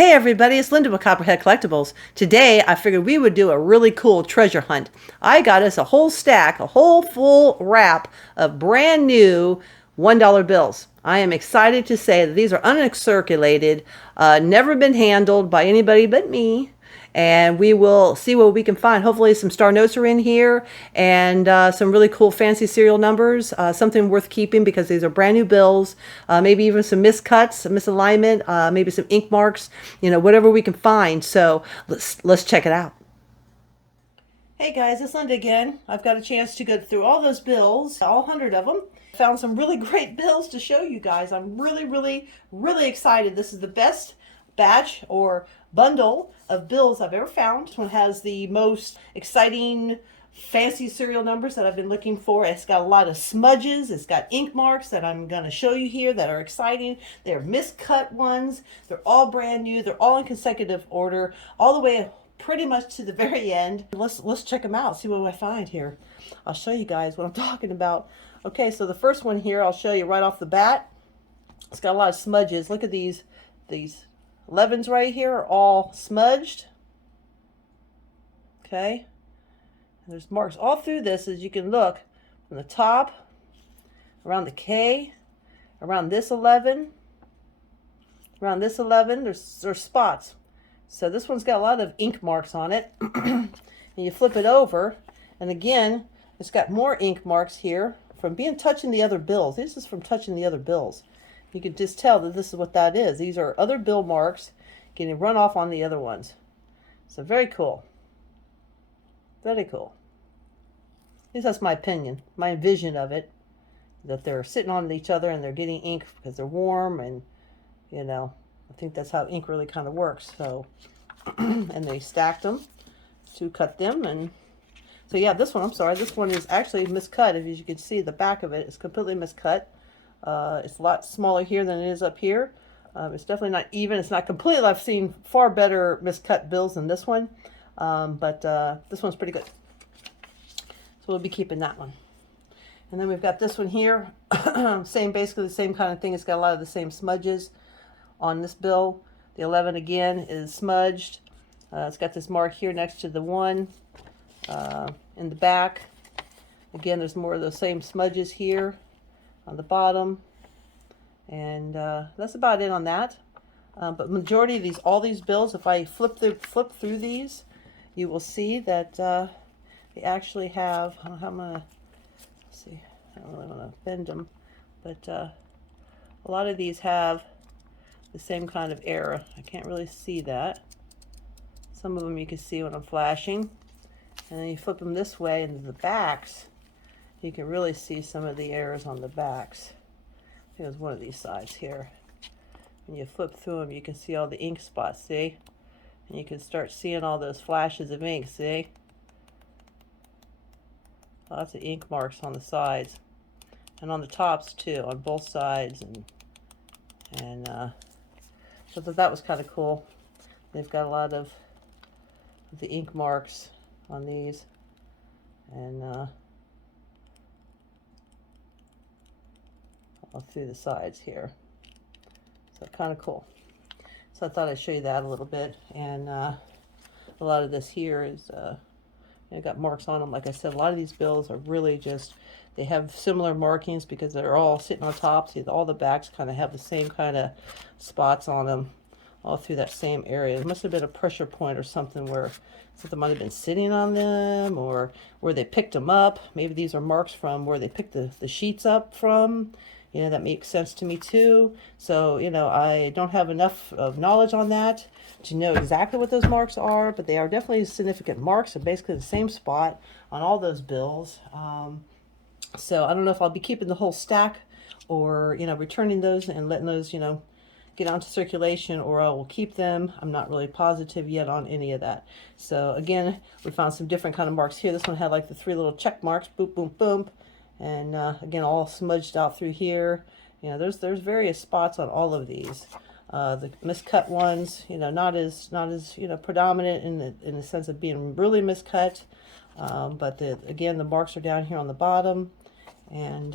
Hey everybody, it's Linda with Copperhead Collectibles. Today I figured we would do a really cool treasure hunt. I got us a whole stack, a whole full wrap of brand new $1 bills. I am excited to say that these are uncirculated, never been handled by anybody but me. And we will see what we can find. Hopefully some star notes are in here and some really cool fancy serial numbers, something worth keeping because these are brand new bills, maybe even some miscuts, some misalignment, maybe some ink marks, whatever we can find. So let's check it out. Hey guys, it's Linda again. I've got a chance to go through all those bills, all 100 of them. Found some really great bills to show you guys. I'm really excited. This is the best batch or bundle of bills I've ever found. This one has the most exciting fancy serial numbers that I've been looking for. It's got a lot of smudges. It's got ink marks that I'm going to show you here that are exciting. They're miscut ones. They're all brand new. They're all in consecutive order, all the way pretty much to the very end. Let's check them out, see what I find here. I'll show you guys what I'm talking about. Okay, so the first one here I'll show you right off the bat. It's got a lot of smudges. Look at these 11s right here are all smudged. Okay, and there's marks all through this, as you can look from the top, around the K, around this 11, around this 11. There's spots. So this one's got a lot of ink marks on it. And you flip it over, and again, it's got more ink marks here from touching the other bills. This is from touching the other bills. You can just tell that this is what that is. These are other bill marks getting run off on the other ones. So very cool. Very cool. At least that's my opinion, my vision of it, that they're sitting on each other and they're getting ink because they're warm, and I think that's how ink really kind of works. So, and they stacked them to cut them. And so yeah, this one is actually miscut. As you can see, the back of it is completely miscut. It's a lot smaller here than it is up here. It's definitely not even. It's not completely. I've seen far better miscut bills than this one. But this one's pretty good. So we'll be keeping that one. And then we've got this one here. Basically the same kind of thing. It's got a lot of the same smudges on this bill. The 11 again is smudged. It's got this mark here next to the 1 in the back. Again, there's more of those same smudges here on the bottom. And that's about it on that. But majority of all these bills, if I flip through these, you will see that they actually have, I don't know how I'm gonna see, I don't really want to bend them, but a lot of these have the same kind of error. I can't really see that. Some of them you can see when I'm flashing. And then you flip them this way into the backs, you can really see some of the errors on the backs. I think it was one of these sides here. When you flip through them, you can see all the ink spots, see? And you can start seeing all those flashes of ink, see? Lots of ink marks on the sides. And on the tops too, on both sides. And so that was kind of cool. They've got a lot of the ink marks on these. And all through the sides here. So kind of cool. So I thought I'd show you that a little bit. And a lot of this here is got marks on them. Like I said, a lot of these bills are really just, they have similar markings because they're all sitting on top. See, all the backs kind of have the same kind of spots on them all through that same area. It must have been a pressure point or something where something might have been sitting on them, or where they picked them up. Maybe these are marks from where they picked the sheets up from. That makes sense to me too. So, I don't have enough of knowledge on that to know exactly what those marks are, but they are definitely significant marks. So basically the same spot on all those bills. So I don't know if I'll be keeping the whole stack or, returning those and letting those, get onto circulation, or I will keep them. I'm not really positive yet on any of that. So again, we found some different kind of marks here. This one had like the 3 little check marks, boop, boom, boom. And again, all smudged out through here. There's various spots on all of these. The miscut ones, not as predominant in the sense of being really miscut. But again, the marks are down here on the bottom, and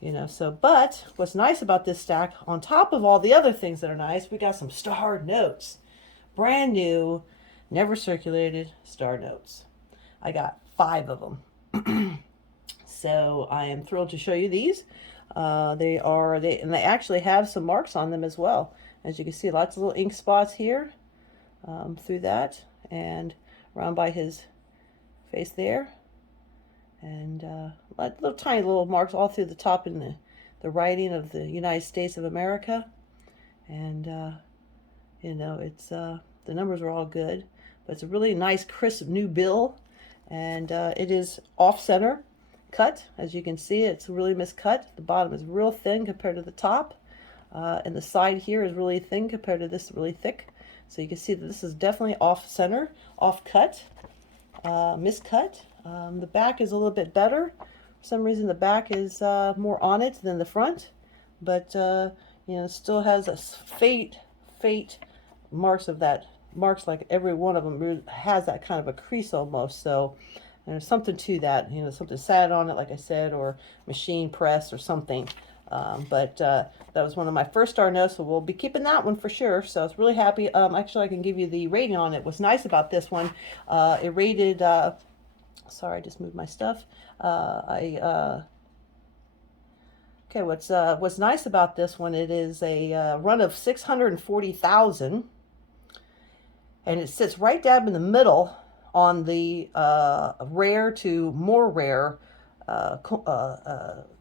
You know, so, but what's nice about this stack, on top of all the other things that are nice, we got some star notes. Brand new, never circulated star notes. I got 5 of them. So I am thrilled to show you these. And they actually have some marks on them as well. As you can see, lots of little ink spots here through that and around by his face there. And little tiny little marks all through the top in the writing of the United States of America. And, you know, it's the numbers are all good. But it's a really nice, crisp new bill. And it is off-center cut. As you can see, it's really miscut. The bottom is real thin compared to the top. And the side here is really thin compared to this really thick. So you can see that this is definitely off-center, off-cut, miscut. The back is a little bit better. For some reason, the back is more on it than the front, but you know, it still has a fate marks of that. Marks like every one of them has that kind of a crease almost. So there's something to that. You know, something sat on it, like I said, or machine press or something. But that was one of my first star notes, so we'll be keeping that one for sure. So I was really happy. Actually, I can give you the rating on it. What's nice about this one, it rated. Sorry, I just moved my stuff. Okay, what's nice about this one, it is a run of 640,000, and it sits right dab in the middle on the rare to more rare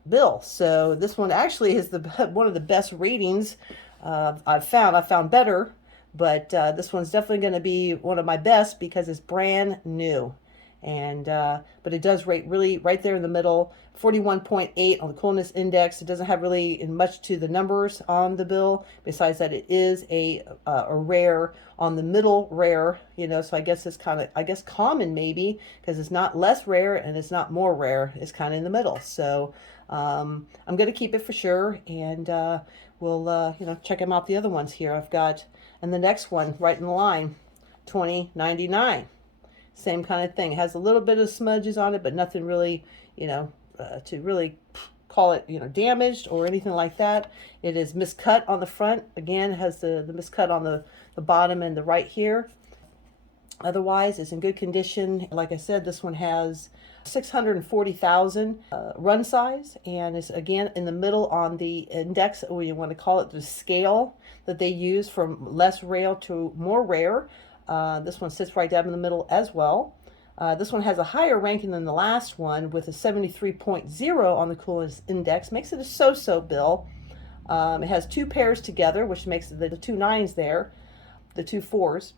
bill. So this one actually is one of the best ratings I've found. I found better, but this one's definitely going to be one of my best because it's brand new. And but it does rate really right there in the middle, 41.8 on the coolness index. It doesn't have really much to the numbers on the bill, besides that it is a rare on the middle rare, you know. So I guess it's kind of, I guess, common maybe, because it's not less rare and it's not more rare. It's kind of in the middle. So I'm going to keep it for sure, and we'll you know, check them out, the other ones here I've got. And the next one right in the line, 2099. Same kind of thing. It has a little bit of smudges on it, but nothing really, you know, to really call it, you know, damaged or anything like that. It is miscut on the front. Again, it has the miscut on the bottom and the right here. Otherwise, it's in good condition. Like I said, this one has 640,000 run size, and it's again in the middle on the index, or you want to call it the scale that they use from less rare to more rare. This one sits right down in the middle as well. This one has a higher ranking than the last one with a 73.0 on the coolness index. Makes it a so-so bill. It has 2 pairs together, which makes the 2 9s there, the 2 4s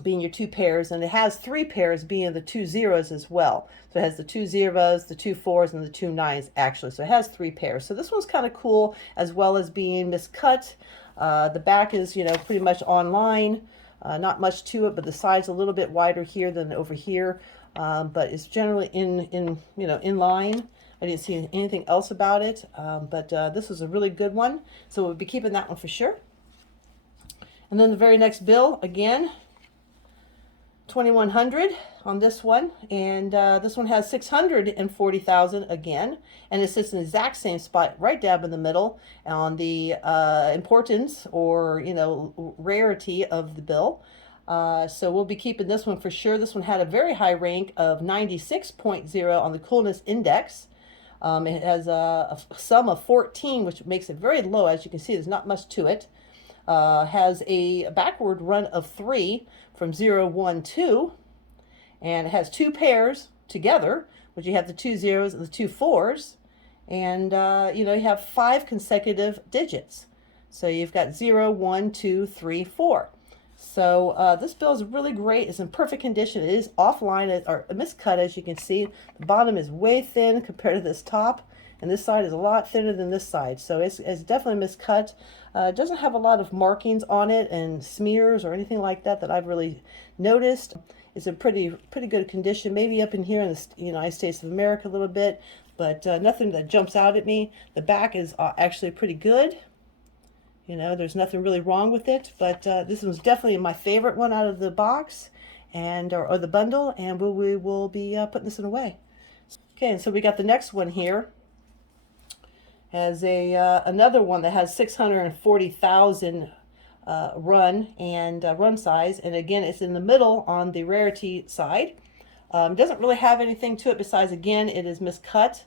being your 2 pairs, and it has 3 pairs being the 2 0s as well. So it has the 2 0s, the 2 4s, and the 2 9s actually. So it has 3 pairs. So this one's kind of cool, as well as being miscut. The back is, you know, pretty much online. Not much to it, but the side's a little bit wider here than over here. But it's generally in you know, in line. I didn't see anything else about it, but this was a really good one. So we'll be keeping that one for sure. And then the very next bill, again, 2100 on this one, and this one has 640,000 again, and it sits in the exact same spot right dab in the middle on the importance, or, you know, rarity of the bill. So we'll be keeping this one for sure. This one had a very high rank of 96.0 on the coolness index. It has a sum of 14, which makes it very low. As you can see, there's not much to it. Has a backward run of 3 from 0, 1, 2, and it has 2 pairs together, which you have the 2 0s and the 2 4s, and you know, you have 5 consecutive digits. So you've got 0, 1, 2, 3, 4. So this bill is really great. It's in perfect condition. It is offline, or miscut, as you can see. The bottom is way thin compared to this top, and this side is a lot thinner than this side. So it's definitely miscut. It doesn't have a lot of markings on it and smears or anything like that that I've really noticed. It's in pretty good condition. Maybe up in here in the United States of America a little bit, but nothing that jumps out at me. The back is actually pretty good. You know, there's nothing really wrong with it, but this was definitely my favorite one out of the box, and or the bundle, and we will be putting this one away. Okay, and so we got the next one here. has a another one that has 640,000 run and run size, and again it's in the middle on the rarity side. Doesn't really have anything to it besides, again, it is miscut.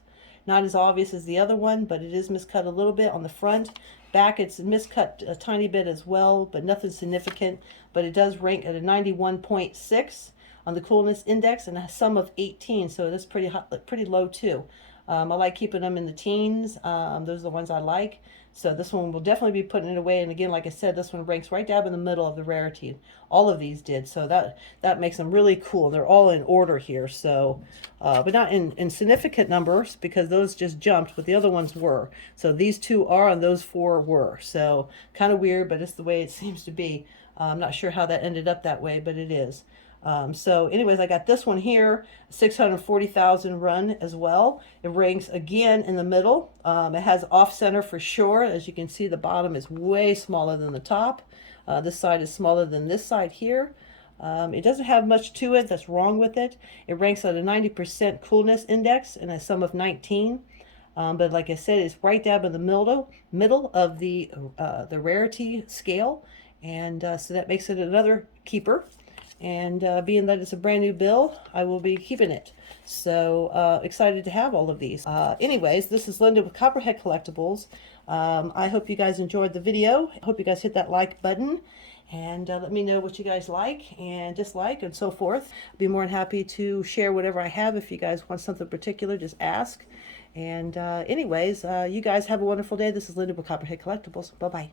Not as obvious as the other one, but it is miscut a little bit on the front. Back, it's miscut a tiny bit as well, but nothing significant. But it does rank at a 91.6 on the coolness index and a sum of 18, so that's pretty low too. I like keeping them in the teens. Those are the ones I like. So this one will definitely be putting it away. And again, like I said, this one ranks right dab in the middle of the rarity. All of these did. So that makes them really cool. They're all in order here. So, but not in significant numbers because those just jumped, but the other ones were. So these two are and those four were. So kind of weird, but it's the way it seems to be. I'm not sure how that ended up that way, but it is. So anyways, I got this one here, 640,000 run as well. It ranks again in the middle. It has off center for sure. As you can see, the bottom is way smaller than the top. This side is smaller than this side here. It doesn't have much to it that's wrong with it. It ranks at a 90% coolness index and a sum of 19. But like I said, it's right down in the middle of the rarity scale. And so that makes it another keeper. And being that it's a brand new bill, I will be keeping it. So excited to have all of these. Anyways, this is Linda with Copperhead Collectibles. I hope you guys enjoyed the video. I hope you guys hit that like button. And let me know what you guys like and dislike and so forth. I'll be more than happy to share whatever I have. If you guys want something particular, just ask. And anyways, you guys have a wonderful day. This is Linda with Copperhead Collectibles. Bye-bye.